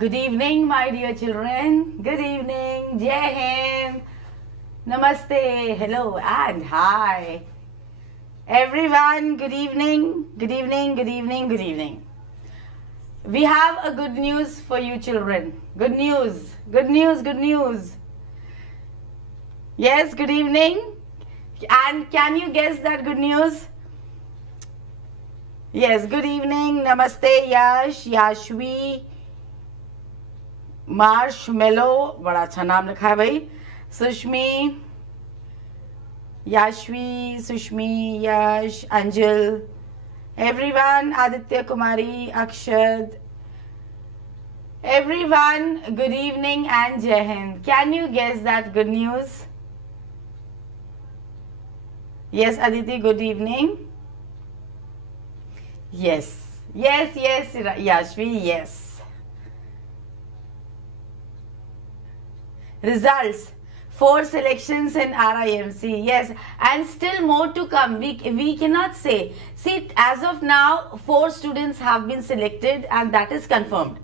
Good evening, my dear children. Good evening. Jai Hind. Namaste. Hello and hi. Everyone, good evening. Good evening, good evening, good evening. We have a good news for you children. Good news. Good news, good news. Yes, good evening. And can you guess that good news? Yes, good evening. Namaste, Yash, Yashvi, Marshmallow. बड़ा अच्छा नाम लिखा है भाई. Sushmi, Yashvi, Sushmi, Yash, Anjal. Everyone, Aditya Kumari, Akshad. Everyone, good evening and Jai Hind. Can you guess that good news? Yes, Aditi, good evening. Yes, yes, yes, Yashvi, yes. Results. 4 selections in RIMC, yes, and still more to come. We cannot say. See, as of now, 4 students have been selected and that is confirmed.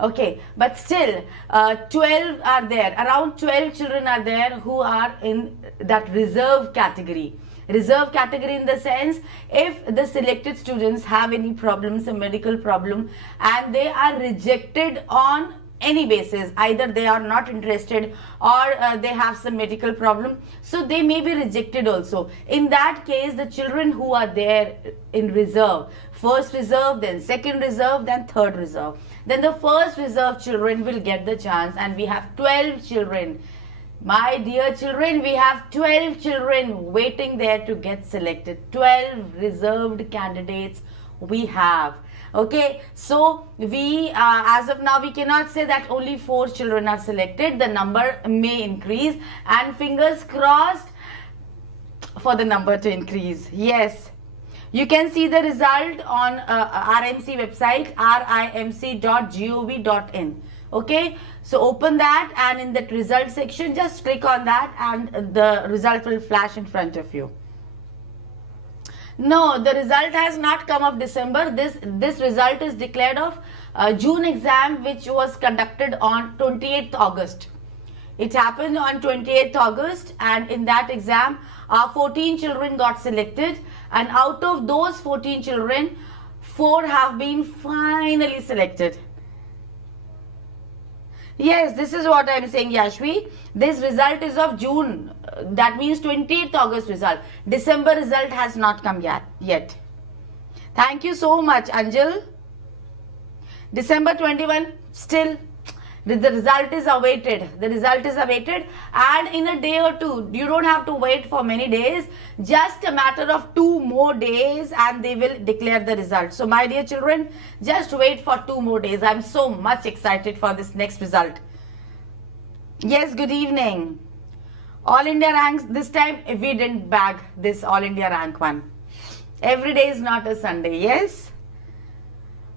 Okay, but still 12 are there. Around 12 children are there who are in that reserve category. Reserve category in the sense, if the selected students have any problems, a medical problem, and they are rejected on any basis, either they are not interested or they have some medical problem, so they may be rejected also. In that case, the children who are there in reserve, first reserve, then second reserve, then third reserve, then the first reserve children will get the chance, and we have 12 children. My dear children, we have 12 children waiting there to get selected. 12 reserved candidates we have. Okay, so we as of now we cannot say that only 4 children are selected. The number may increase, and fingers crossed for the number to increase. Yes, you can see the result on RMC website, rimc.gov.in. Okay, so open that, and in that result section just click on that and the result will flash in front of you. No, the result has not come of December. This result is declared of June exam, which was conducted on 28th August. It happened on 28th August, and in that exam, 14 children got selected, and out of those 14 children, 4 have been finally selected. Yes, this is what I am saying, Yashvi. This result is of June. That means 28th August result. December result has not come yet. Thank you so much, Anjal. December 21, still the result is awaited. The result is awaited, and in a day or two, you don't have to wait for many days. Just a matter of 2 more days and they will declare the result. So my dear children, just wait for 2 more days. I'm so much excited for this next result. Yes, good evening. All India ranks, this time we didn't bag this All India rank one. Every day is not a Sunday, yes?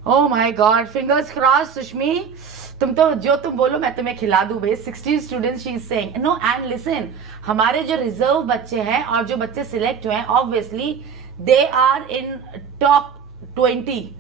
Oh my God, fingers crossed, Sushmi. तुम तो जो तुम बोलो मैं तुम्हें खिला दूं भाई. 16 students she is saying. No, and listen, हमारे जो रिजर्व बच्चे हैं और जो बच्चे सिलेक्ट हुए हैं, obviously they are in top 20.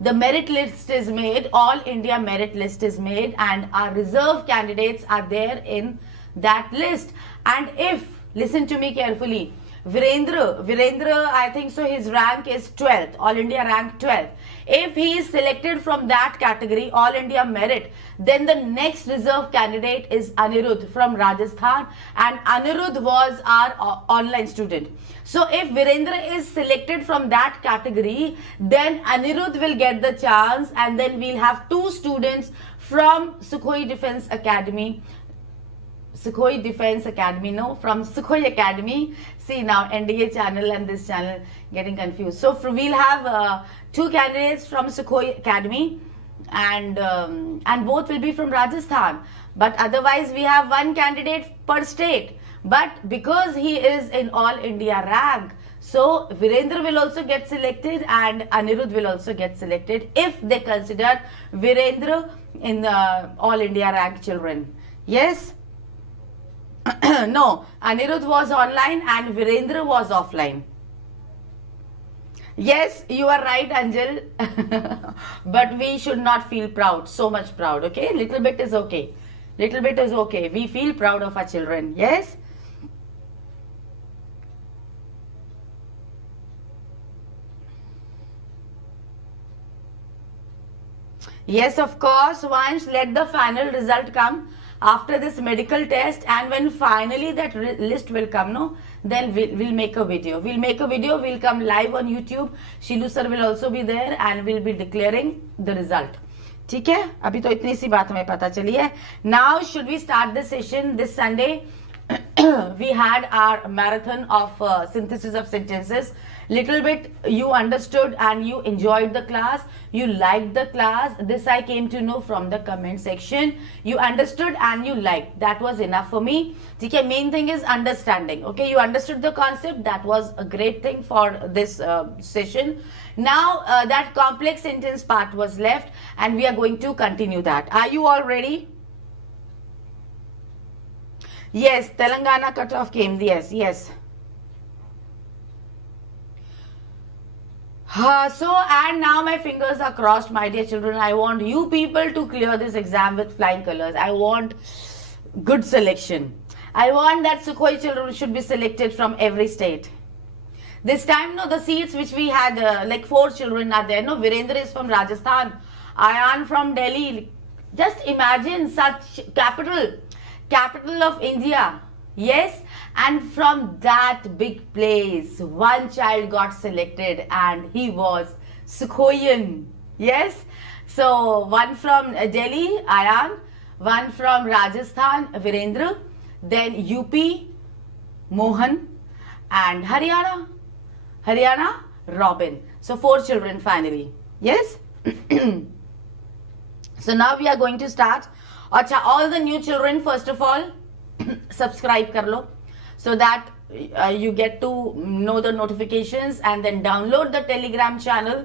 The merit list is made, all India merit list is made, and our reserve candidates are there in that list. And if, listen to me carefully, Virendra, I think so, his rank is 12th, All India rank 12th. If he is selected from that category, All India merit, then the next reserve candidate is Anirudh from Rajasthan, and Anirudh was our online student. So if Virendra is selected from that category, then Anirudh will get the chance, and then we'll have 2 students from Sukhoi Defense Academy. Sukhoi Defense Academy, no, from Sukhoi Academy. See now, NDA channel and this channel getting confused. So we'll have 2 candidates from Sukhoi Academy, and both will be from Rajasthan. But otherwise, we have 1 candidate per state. But because he is in All India rank, so Virendra will also get selected and Anirudh will also get selected if they consider Virendra in the All India rank children. Yes? No, Anirudh was online and Virendra was offline. Yes, you are right, Anjal. But we should not feel proud, so much proud, okay? Little bit is okay. Little bit is okay. We feel proud of our children, yes? Yes, of course, once let the final result come after this medical test, and when finally that list will come, no, then we'll make a video. We'll come live on YouTube. Shilu sir will also be there and we'll be declaring the result. ठीक है, अभी तो इतनी सी बात हमें पता चली है. Now should we start the session this Sunday? We had our marathon of synthesis of sentences. Little bit you understood and you enjoyed the class, you liked the class. This I came to know from the comment section. You understood and you liked. That was enough for me. Okay, main thing is understanding. Okay, you understood the concept. That was a great thing for this session. Now that complex sentence part was left and we are going to continue that. Are you all ready? Yes, Telangana cutoff came. Yes. So, and now my fingers are crossed, my dear children. I want you people to clear this exam with flying colors. I want good selection. I want that Sukhoi children should be selected from every state. This time, no, the seats which we had, like 4 children are there. No, Virendra is from Rajasthan, Ayan from Delhi. Just imagine such capital of India. Yes, and from that big place, one child got selected and he was Sukhoian. Yes, so one from Delhi, Ayan, one from Rajasthan, Virendra, then UP, Mohan, and Haryana, Robin. So 4 children finally. Yes. So now we are going to start. Acha, all the new children, first of all, subscribe kar lo, so that you get to know the notifications, and then download the Telegram channel.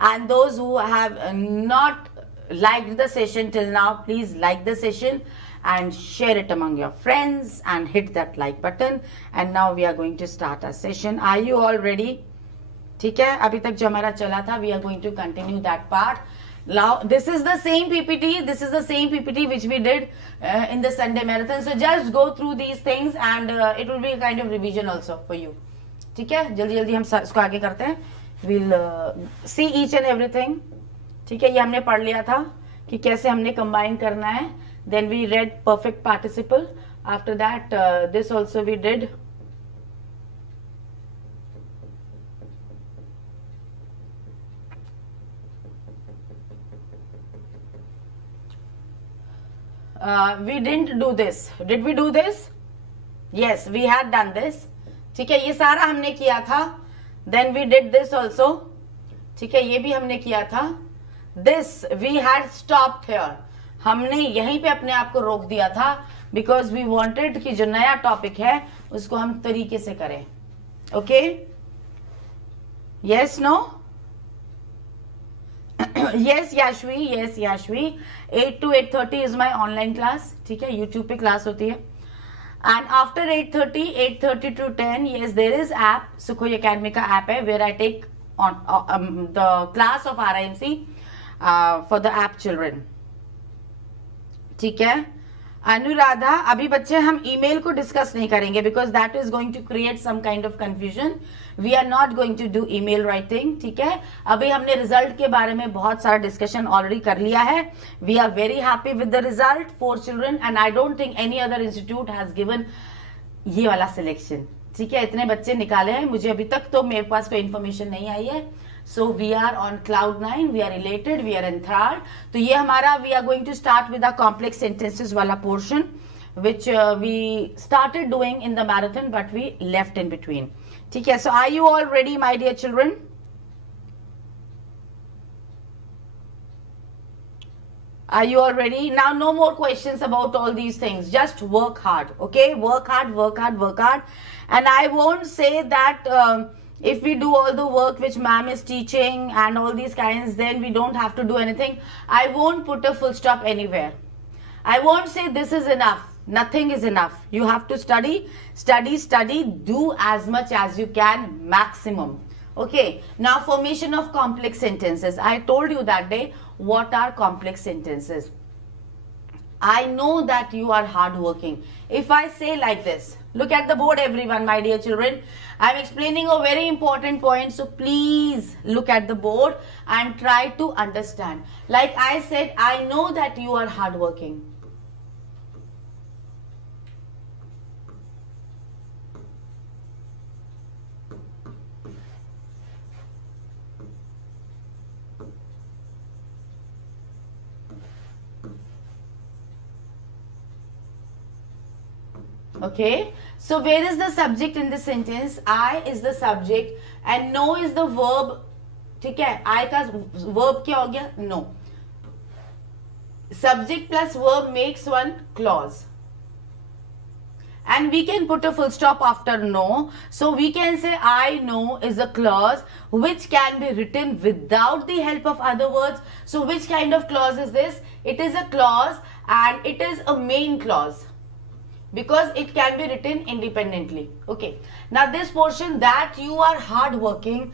And those who have not liked the session till now, please like the session and share it among your friends and hit that like button. And now we are going to start our session. Are you all ready? ठीक है, अभी तक जो हमारा चला था, we are going to continue that part. Now, this is the same PPT which we did in the Sunday marathon. So just go through these things and it will be a kind of revision also for you. ठीक है, जल्दी हम इसको आगे करते हैं. We'll see each and everything. ठीक है, ये हमने पढ़ लिया था कि कैसे हमने combine करना है. Then we read perfect participle. After that, this also we did. We didn't do this. Did we do this? Yes, we had done this. ठीक है, ये सारा हमने किया था. Then we did this also. ठीक है, ये भी हमने किया था. This we had stopped here. हमने यहीं पे अपने आप को रोक दिया था because we wanted कि जो नया टॉपिक है उसको हम तरीके से करें. Okay? Yes, no? Yes, Yashvi. 8 to 8:30 is my online class. ठीक है, YouTube पे क्लास होती है. And after 8:30 to 10, yes, there is app, Sukhoi Academy का app है, where I take on the class of RIMC for the app children. ठीक है. अनुराधा, अभी बच्चे हम ईमेल को डिस्कस नहीं करेंगे because that is going to create some kind of confusion. We are not going to do email writing. ठीक है, अभी हमने रिजल्ट के बारे में बहुत सारा डिस्कशन ऑलरेडी कर लिया है. We are very happy with the result, 4 children, and I don't think any other institute has given ये वाला सिलेक्शन. ठीक है, इतने बच्चे निकाले हैं, मुझे अभी तक तो मेरे पास कोई इन्फॉर्मेशन नहीं आई है. So we are on cloud 9, we are elated, we are enthralled. तो ये हमारा we are going to start with the complex sentences वाला portion which we started doing in the marathon but we left in between. ठीक है, so are you all ready, my dear children? Are you all ready? Now no more questions about all these things. Just work hard, okay? Work hard. And I won't say that if we do all the work which ma'am is teaching and all these kinds, then we don't have to do anything. I won't put a full stop anywhere. I won't say this is enough. Nothing is enough. You have to study. Do as much as you can, maximum. Okay, now formation of complex sentences. I told you that day what are complex sentences. I know that you are hardworking. If I say like this, look at the board everyone, my dear children. I am explaining a very important point, so please look at the board and try to understand. Like I said, I know that you are hardworking. Okay, so where is the subject in the sentence? I is the subject and no is the verb. ठीक है, I का verb क्या हो गया? No. Subject plus verb makes one clause. And we can put a full stop after no. So we can say I know is a clause which can be written without the help of other words. So which kind of clause is this? It is a clause and it is a main clause, because it can be written independently. Okay, now this portion, that you are hardworking,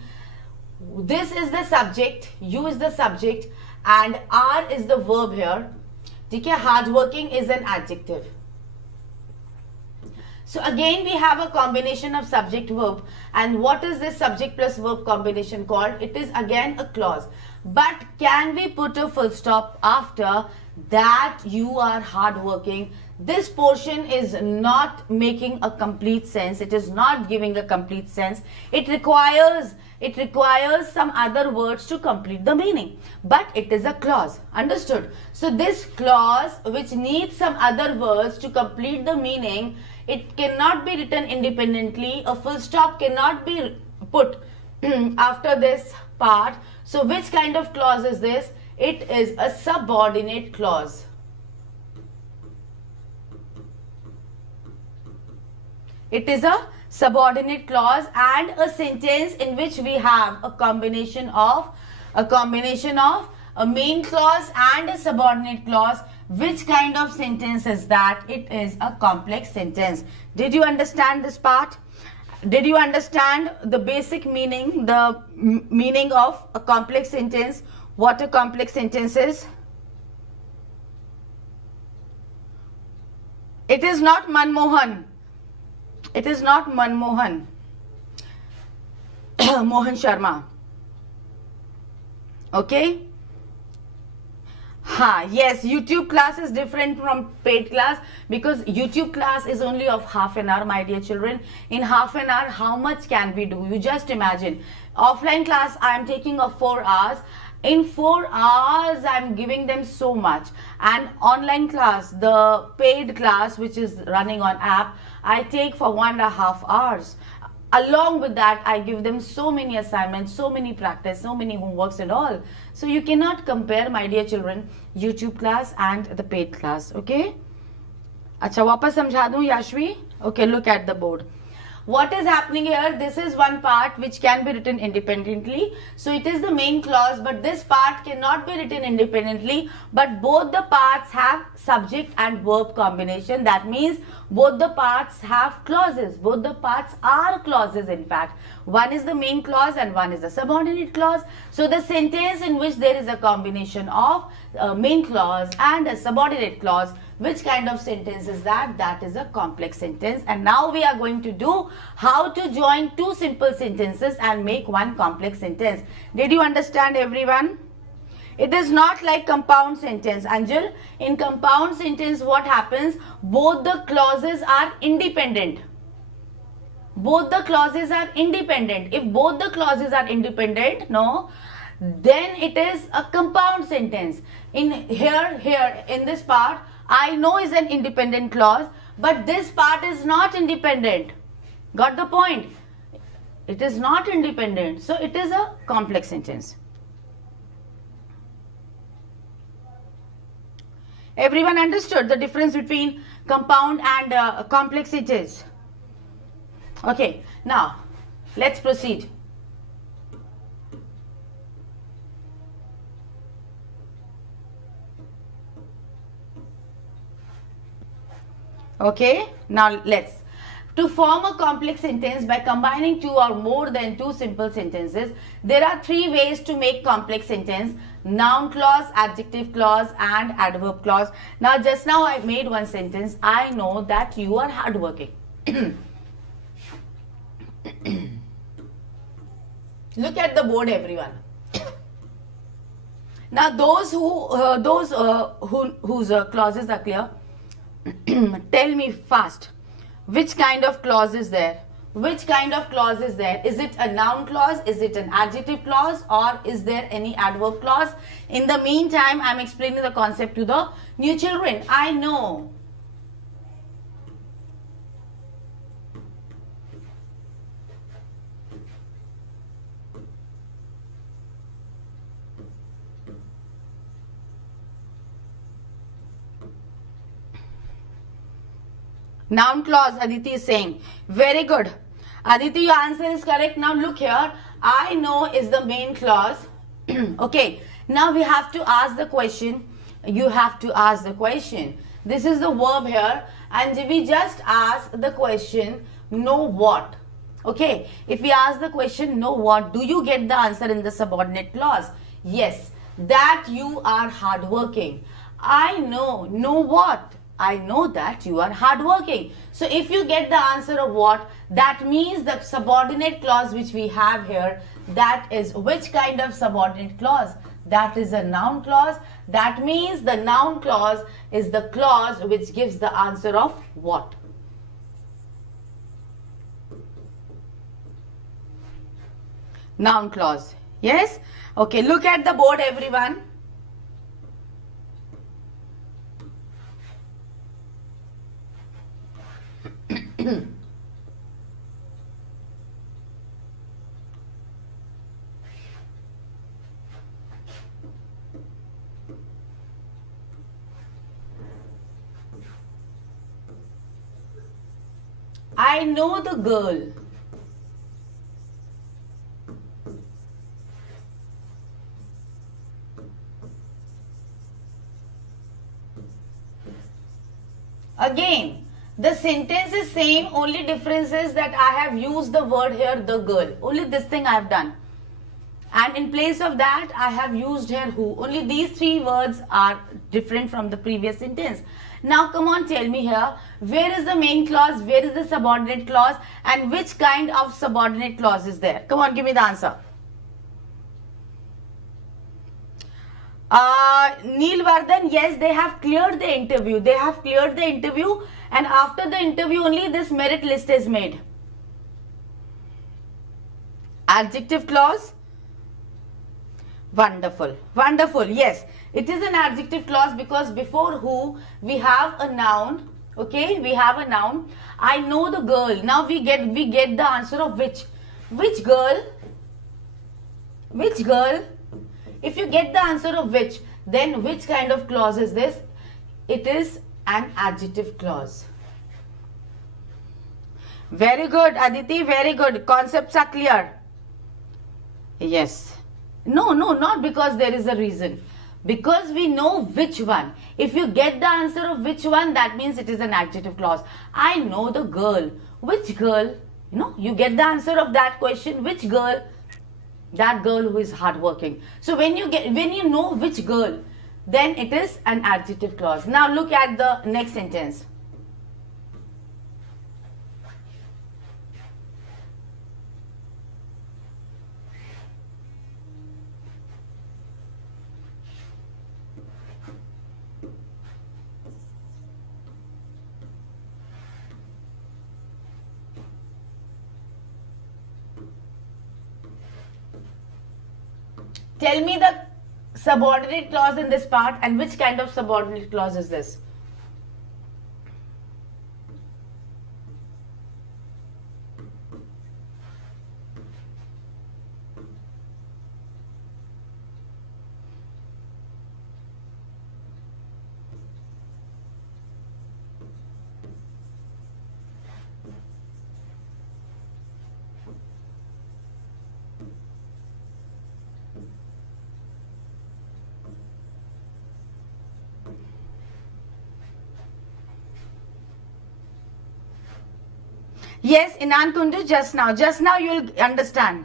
this is the subject, you is the subject and are is the verb here. ठीक है, hardworking is an adjective. So again we have a combination of subject verb, and what is this subject plus verb combination called? It is again a clause. But can we put a full stop after that you are hardworking? This portion is not making a complete sense. It is not giving a complete sense. It requires some other words to complete the meaning. But it is a clause. Understood? So this clause which needs some other words to complete the meaning, it cannot be written independently. A full stop cannot be put after this part. So which kind of clause is this? It is a subordinate clause. It is a subordinate clause and a sentence in which we have a combination of a main clause and a subordinate clause. Which kind of sentence is that? It is a complex sentence. Did you understand this part? Did you understand the basic meaning, the meaning of a complex sentence? What a complex sentence is? It is not Manmohan. It is not Manmohan. Mohan Sharma. Okay? Yes, YouTube class is different from paid class, because YouTube class is only of half an hour, my dear children. In half an hour, how much can we do? You just imagine. Offline class, I am taking of 4 hours. In 4 hours, I am giving them so much. And online class, the paid class, which is running on app, I take for 1.5 hours. Along with that, I give them so many assignments, so many practice, so many homeworks and all. So you cannot compare, my dear children, YouTube class and the paid class. Okay? अच्छा वापस समझा दूं याशवी? Okay, look at the board. What is happening here? This is one part which can be written independently. So it is the main clause, but this part cannot be written independently. But both the parts have subject and verb combination. That means both the parts have clauses. Both the parts are clauses, in fact. One is the main clause and one is the subordinate clause. So the sentence in which there is a combination of a main clause and a subordinate clause, which kind of sentence is that? That is a complex sentence. And now we are going to do how to join two simple sentences and make one complex sentence. Did you understand, everyone? It is not like compound sentence, Anjal. In compound sentence, what happens? Both the clauses are independent. Both the clauses are independent. If both the clauses are independent, no, then it is a compound sentence. In here, in this part, I know is an independent clause, but this part is not independent. Got the point? It is not independent. So it is a complex sentence. Everyone understood the difference between compound and complex sentence? Okay, now let's proceed. Okay, now let's. To form a complex sentence by combining two or more than two simple sentences, there are three ways to make complex sentence: noun clause, adjective clause, and adverb clause. Now, just now I made one sentence. I know that you are hardworking. Look at the board, everyone. Now, those whose clauses are clear, tell me fast. Which kind of clause is there? Which kind of clause is there? Is it a noun clause? Is it an adjective clause? Or is there any adverb clause? In the meantime, I am explaining the concept to the new children. I know. Noun clause, Aditi is saying. Very good. Aditi, your answer is correct. Now look here. I know is the main clause. Okay. Now we have to ask the question. You have to ask the question. This is the verb here. And we just ask the question, know what? Okay. If we ask the question, know what? Do you get the answer in the subordinate clause? Yes. That you are hardworking. I know. Know what? I know that you are hardworking. So if you get the answer of what, that means the subordinate clause which we have here, that is which kind of subordinate clause? That is a noun clause. That means the noun clause is the clause which gives the answer of what? Noun clause. Yes? Okay, look at the board, everyone. I know the girl. Again, the sentence is same, only difference is that I have used the word here, the girl. Only this thing I have done. And in place of that, I have used here who. Only these three words are different from the previous sentence. Now, come on, tell me here, where is the main clause, where is the subordinate clause, and which kind of subordinate clause is there? Come on, give me the answer. Neil Vardhan, yes, they have cleared the interview. They have cleared the interview, and after the interview only this merit list is made. Adjective clause. Wonderful. Wonderful. Yes, it is an adjective clause because before who we have a noun. Okay, we have a noun. I know the girl. Now we get the answer of which. Which girl? Which girl? If you get the answer of which, then which kind of clause is this? It is an adjective clause. Very good, Aditi. Very good. Concepts are clear. Yes. No, not because there is a reason. Because we know which one. If you get the answer of which one, that means it is an adjective clause. I know the girl. Which girl? You get the answer of that question. Which girl? That girl who is hardworking. So when you know which girl, then it is an adjective clause. Now look at the next sentence. Tell me the subordinate clause in this part and which kind of subordinate clause is this? Yes, Inan Kundu, just now you will understand.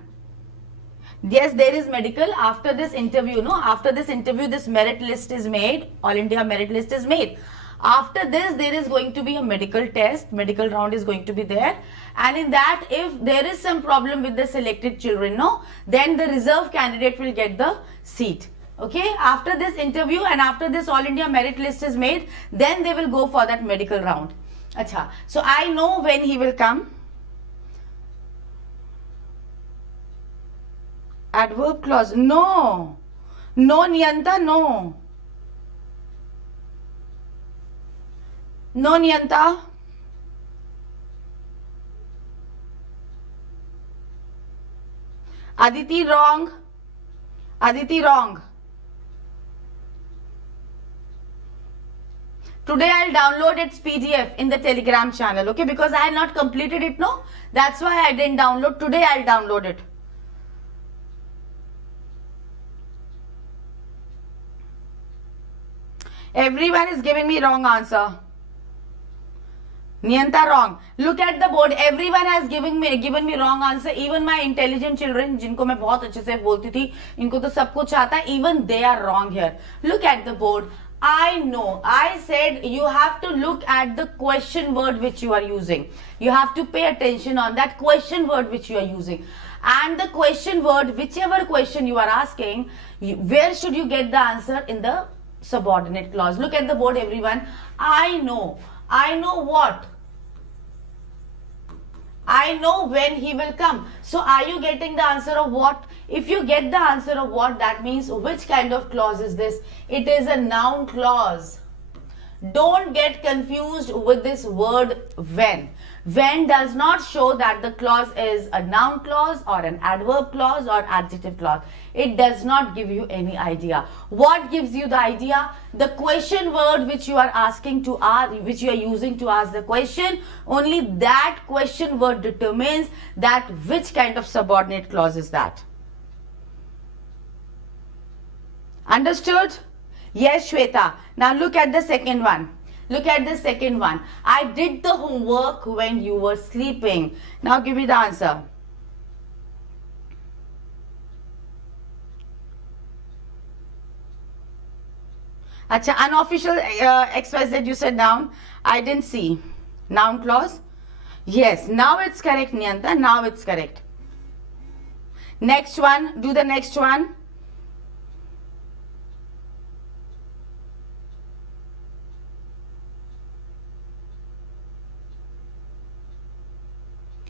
Yes, there is medical after this interview, no? After this interview, this merit list is made, All India merit list is made. After this, there is going to be a medical test, medical round is going to be there. And in that, if there is some problem with the selected children, no? Then the reserve candidate will get the seat. Okay, after this interview and after this All India merit list is made, then they will go for that medical round. Acha, so I know when he will come. Adverb clause, no. No, Niyanta, no. No, Niyanta. Aditi, wrong. Aditi, wrong. Today I'll download its PDF in the Telegram channel, okay? Because I had not completed it, no? That's why I didn't download. Today I'll download it. Everyone is giving me wrong answer. Niyanta, wrong. Look at the board. Everyone has given me wrong answer. Even my intelligent children, जिनको मैं बहुत अच्छे से बोलती थी, इनको तो सब कुछ आता है. Even they are wrong here. Look at the board. I know. I said you have to look at the question word which you are using. You have to pay attention on that question word which you are using. And the question word, whichever question you are asking, where should you get the answer? In the subordinate clause. Look at the board, everyone. I know. I know what? I know when he will come. So are you getting the answer of what? If you get the answer of what, that means which kind of clause is this? It is a noun clause. Don't get confused with this word when. When does not show that the clause is a noun clause or an adverb clause or adjective clause. It does not give you any idea. What gives you the idea? The question word which you are asking to ask, which you are using to ask the question, only that question word determines that which kind of subordinate clause is that. Understood? Yes, Shweta. Now look at the second one. Look at the second one. I did the homework when you were sleeping. Now give me the answer. Acha, unofficial XYZ, you said noun. I didn't see. Noun clause? Yes, now it's correct, Niyanta. Now it's correct. Next one. Do the next one.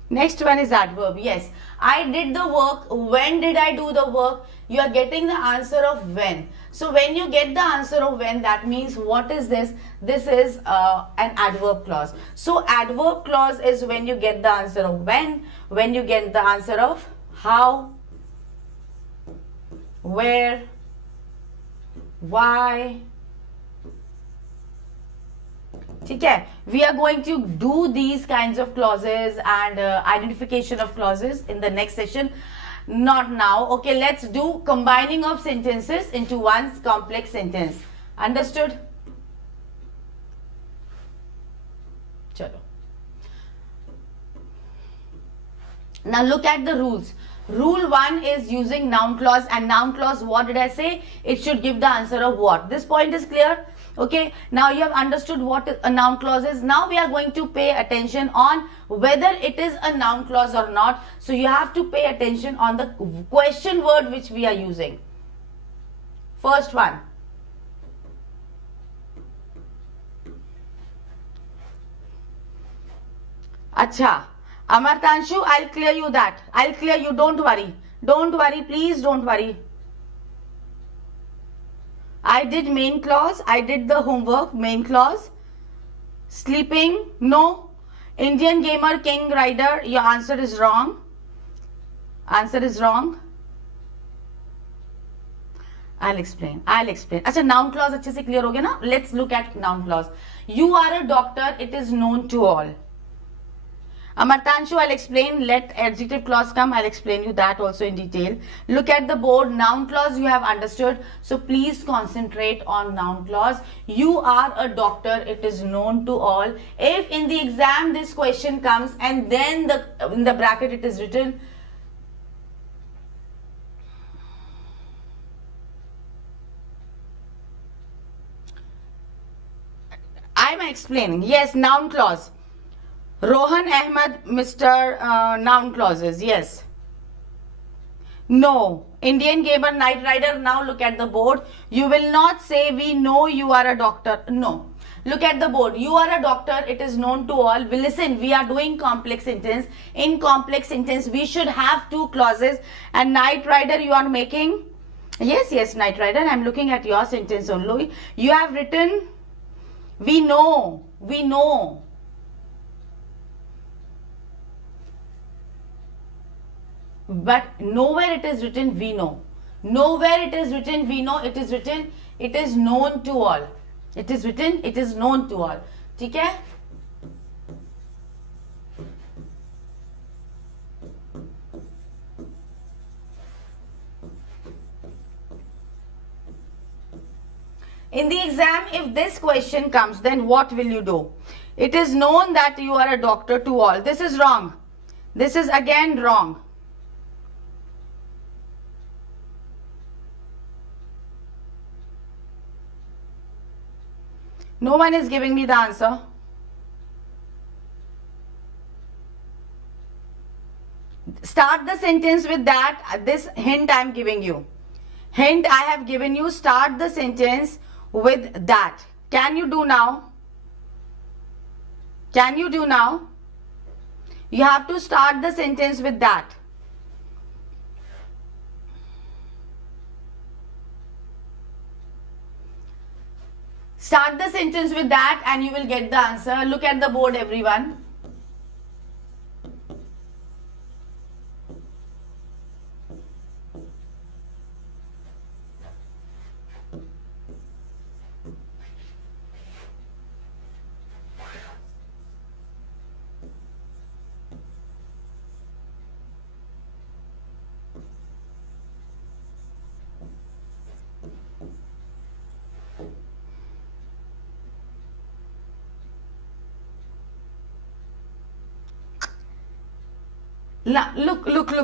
Next one is adverb. Yes, I did the work. When did I do the work? You are getting the answer of when. So when you get the answer of when, that means what is this? This is an adverb clause. So adverb clause is when you get the answer of when you get the answer of how, where, why. Okay, we are going to do these kinds of clauses and identification of clauses in the next session. Not now. Okay, let's do combining of sentences into one complex sentence. Understood? Chalo. Now look at the rules. Rule 1 is using noun clause, and noun clause, what did I say? It should give the answer of what. This point is clear? Okay, now you have understood what a noun clause is. Now we are going to pay attention on whether it is a noun clause or not. So you have to pay attention on the question word which we are using. First one. Acha. Amartanshu, I'll clear you that. I'll clear you. Don't worry. Don't worry. Please don't worry. I did main clause. I did the homework. Main clause. Sleeping. No. Indian gamer king rider. Your answer is wrong. Answer is wrong. I'll explain. अच्छा, noun clause अच्छे से clear हो गया ना? Let's look at noun clause. You are a doctor. It is known to all. Amartanshu, I'll explain. Let adjective clause come. I'll explain you that also in detail. Look at the board. Noun clause you have understood. So please concentrate on noun clause. You are a doctor. It is known to all. If in the exam this question comes and then in the bracket it is written, I'm explaining. Yes, noun clause. Rohan Ahmed, Mr. Noun clauses. Yes. No. Indian Gamer, Night Rider. Now look at the board. You will not say we know you are a doctor. No. Look at the board. You are a doctor. It is known to all. Listen, we are doing complex sentence. In complex sentence, we should have two clauses. And Night Rider, you are making. Yes, Night Rider. I'm looking at your sentence only. You have written, we know. But nowhere it is written we know. Nowhere it is written we know. It is written it is known to all. It is written it is known to all. ठीक है? In the exam, if this question comes, then what will you do? It is known that you are a doctor to all. This is wrong. This is again wrong. No one is giving me the answer. Start the sentence with that. This hint I am giving you. Hint I have given you. Start the sentence with that. Can you do now? Can you do now? You have to start the sentence with that. Start the sentence with that and you will get the answer. Look at the board, everyone.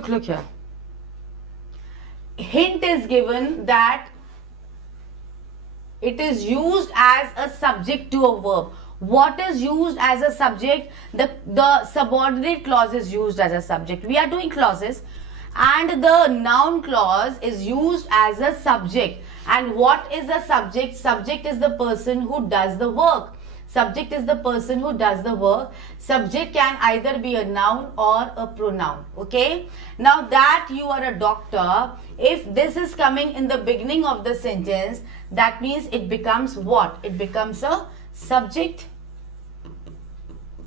Look here. Hint is given that it is used as a subject to a verb. What is used as a subject? The subordinate clause is used as a subject. We are doing clauses and the noun clause is used as a subject. And what is a subject? Subject is the person who does the work. Subject is the person who does the work. Subject can either be a noun or a pronoun. Okay. Now that you are a doctor, if this is coming in the beginning of the sentence, that means it becomes what? It becomes a subject.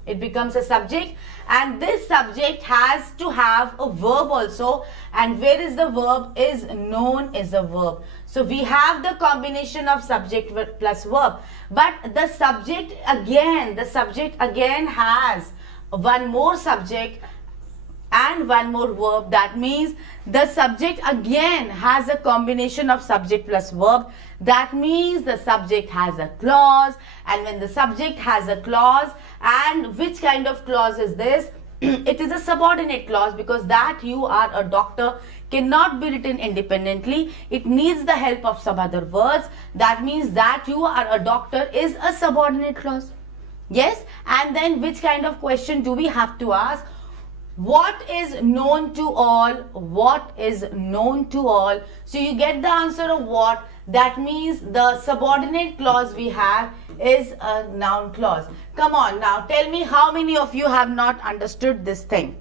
It becomes a subject, and this subject has to have a verb also. And where is the verb? Is known is a verb. So we have the combination of subject plus verb. But the subject again has one more subject and one more verb. That means the subject again has a combination of subject plus verb. That means the subject has a clause, and when the subject has a clause, and which kind of clause is this? It is a subordinate clause, because that you are a doctor cannot be written independently. It needs the help of some other words. That means that you are a doctor is a subordinate clause. Yes, and then which kind of question do we have to ask? What is known to all? What is known to all? So you get the answer of what? That means the subordinate clause we have is a noun clause. Come on now, tell me how many of you have not understood this thing?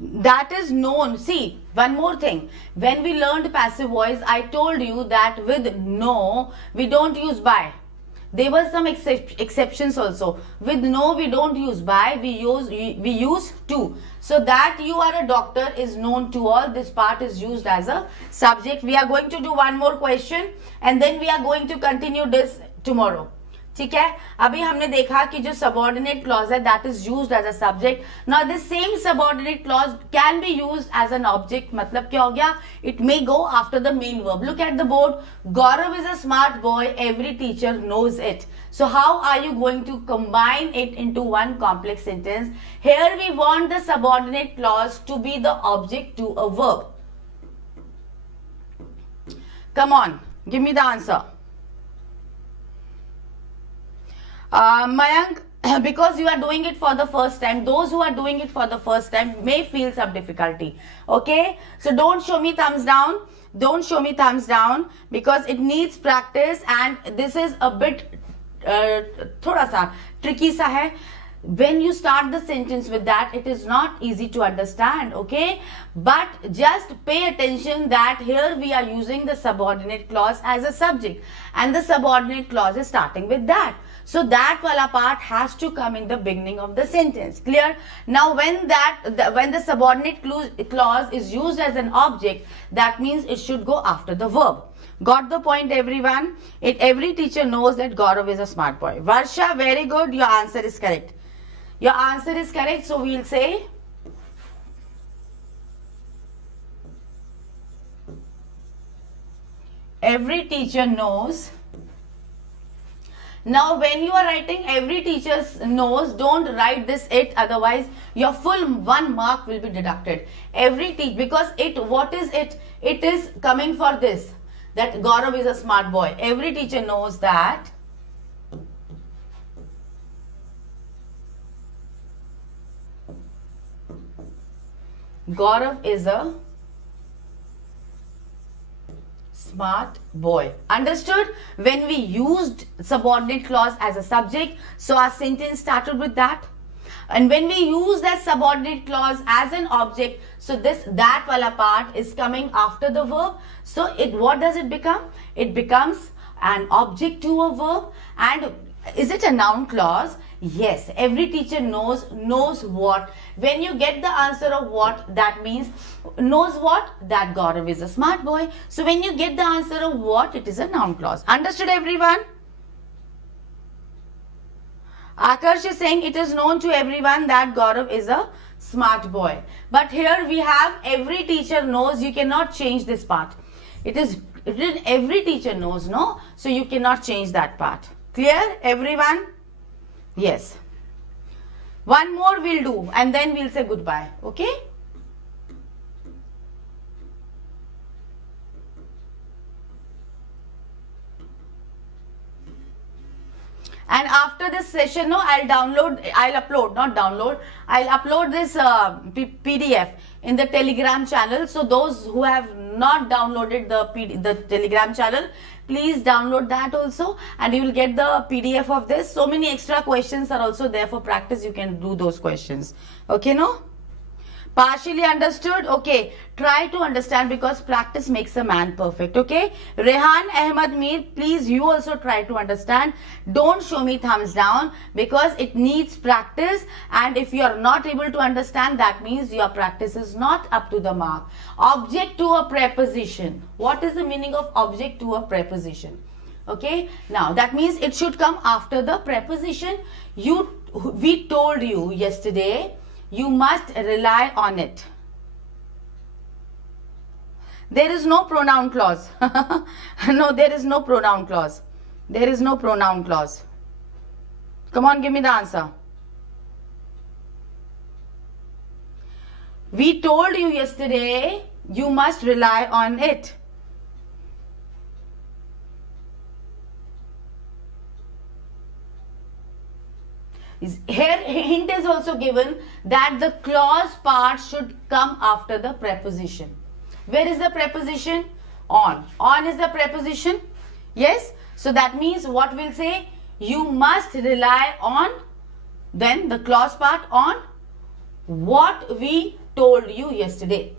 That is known. See, one more thing. When we learned passive voice, I told you that with no, we don't use by. There were some exceptions also. With no, we don't use by, we use to. So that you are a doctor is known to all. This part is used as a subject. We are going to do one more question and then we are going to continue this tomorrow. ठीक है, अभी हमने देखा कि जो subordinate clause है that is used as a subject. Now this same subordinate clause can be used as an object. मतलब क्या हो गया? It may go after the main verb. Look at the board. Gaurav is a smart boy. Every teacher knows it. So how are you going to combine it into one complex sentence? Here we want the subordinate clause to be the object to a verb. Come on, give me the answer. Mayank, because you are doing it for the first time, those who are doing it for the first time may feel some difficulty. Okay, so don't show me thumbs down. Don't show me thumbs down because it needs practice and this is a bit thoda sa tricky sa hai. When you start the sentence with that, it is not easy to understand, okay? But just pay attention that here we are using the subordinate clause as a subject and the subordinate clause is starting with that. So that wala part has to come in the beginning of the sentence. Clear? Now when the subordinate clause is used as an object, that means it should go after the verb. Got the point, everyone? Every teacher knows that Gaurav is a smart boy. Varsha, very good. Your answer is correct. Your answer is correct. So we'll say every teacher knows. Now when you are writing every teacher knows, don't write this it, otherwise your full 1 mark will be deducted. Every teacher, because it, what is it? It is coming for this, that Gaurav is a smart boy. Every teacher knows that Gaurav is a smart boy. Understood? When we used subordinate clause as a subject, so our sentence started with that. And when we use that subordinate clause as an object, so that wala part is coming after the verb. So what does it become? It becomes an object to a verb. And is it a noun clause? Yes, every teacher knows what. When you get the answer of what, that means knows what? That Gaurav is a smart boy. So when you get the answer of what, it is a noun clause. Understood, everyone? Akarsh is saying it is known to everyone that Gaurav is a smart boy. But here we have every teacher knows. You cannot change this part. It is every teacher knows, no? So you cannot change that part. Clear, everyone? Yes. One more we'll do and then we'll say goodbye. Okay? And after this session, no, I'll upload this PDF in the Telegram channel. So those who have not downloaded the Telegram channel, please download that also and you will get the PDF of this. So many extra questions are also there for practice. You can do those questions. Okay, no? Partially understood? Okay. Try to understand because practice makes a man perfect. Okay. Rehan Ahmad Mir, please you also try to understand. Don't show me thumbs down because it needs practice. And if you are not able to understand, that means your practice is not up to the mark. Object to a preposition. What is the meaning of object to a preposition? Okay. Now that means it should come after the preposition. We told you yesterday. You must rely on it. There is no pronoun clause. No, there is no pronoun clause. There is no pronoun clause. Come on, give me the answer. We told you yesterday, you must rely on it. Here hint is also given that the clause part should come after the preposition. Where is the preposition? On. On is the preposition. Yes. So that means what we'll say? You must rely on, then the clause part on what we told you yesterday.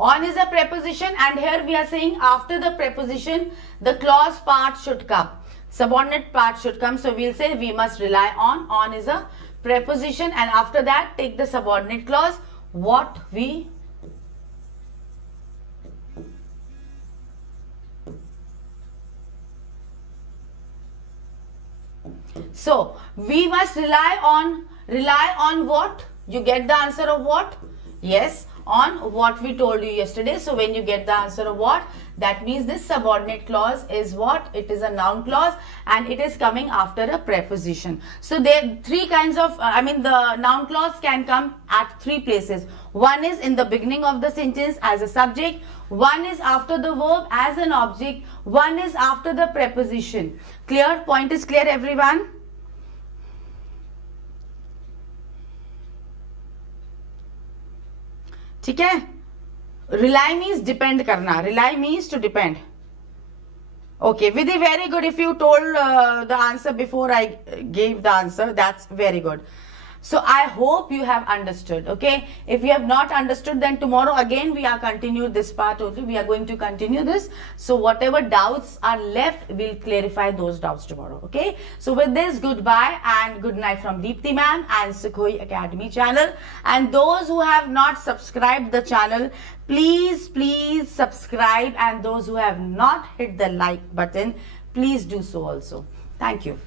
On is a preposition, and here we are saying after the preposition, the clause part should come. Subordinate part should come. So we'll say we must rely on. On is a preposition, and after that take the subordinate clause. What we So we must rely on what? You get the answer of what? Yes, on what we told you yesterday. So when you get the answer of what, that means this subordinate clause is what? It is a noun clause and it is coming after a preposition. So there are three kinds of, the noun clause can come at three places. One is in the beginning of the sentence as a subject, one is after the verb as an object, one is after the preposition. Clear? Point is clear, everyone? ठीक है? Rely means depend करना. Rely means to depend. Okay, Vidhi, very good. If you told the answer before I gave the answer, that's very good. So I hope you have understood. Okay, if you have not understood, then tomorrow again we are continue this part. Okay, we are going to continue this. So whatever doubts are left, we'll clarify those doubts tomorrow. Okay, so with this, goodbye and good night from Deepti Mam and Sukhoi Academy channel. And those who have not subscribed the channel, please subscribe, and those who have not hit the like button, please do so also. Thank you.